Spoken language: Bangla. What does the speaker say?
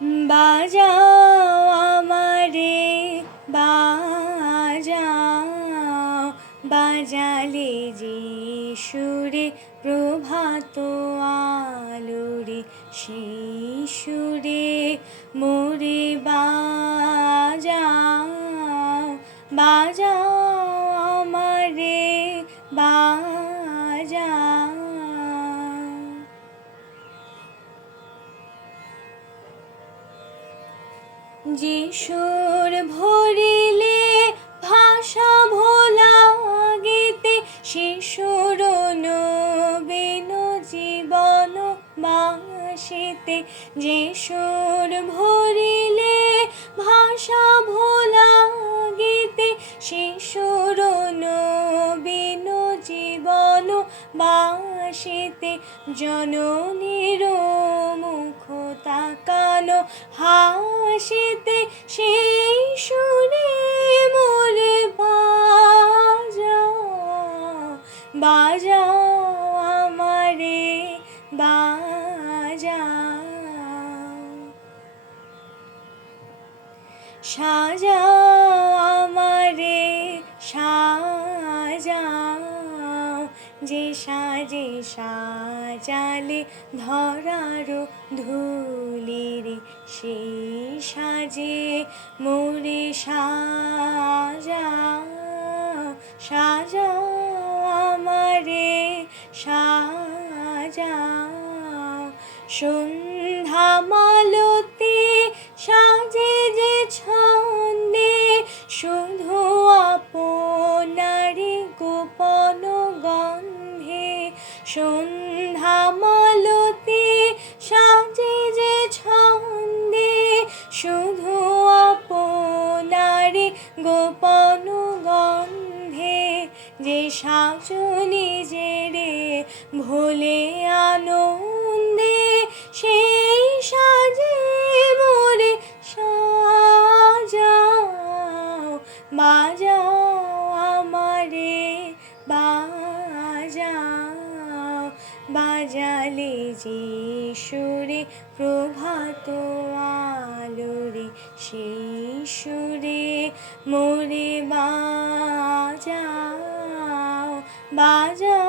বাজাও আমারে বাজাও, বাজালে যে সুরে প্রভাত আলোরে, সেই সুরে মোরে বাজাও, বাজাও আমারে বাজাও। যে সুর ভরিলে ভাষা ভোলা গীতে, সে সুর নবীন জীবন বাসিতে। যে সুর ভরিলে ভাষা ভোলা গীতে, সে সুর নবীন জীবন বাসিতে। জননীর মুখ তাকানো হাসিতে, সেই সুরে মোরে বাজাও, বাজাও আমারে বাজাও। সাজাও আমারে সাজাও, যে সাজে সাজালে ধরার ধুলিরে, সেই সাজে মোরে সাজাও, সাজাও আমারে সাজাও। সন্ধ্যা মালতি সাজে যে ছন্দে, শুধু আপনারি গোপন গন্ধে। সন্ধ্যা মালতি সাজে যে ছন্দে, শুধু আপনারি গোপন গন্ধে। যে সাজো নিজেরে ভোলে আনন্দে, সেই সাজে মোরে সাজাও, বাজাও আমারে বাজাও। বাজালে যে সুরে প্রভাত আলোরে, সেই সুরে মোরে বাজাও, বাজাও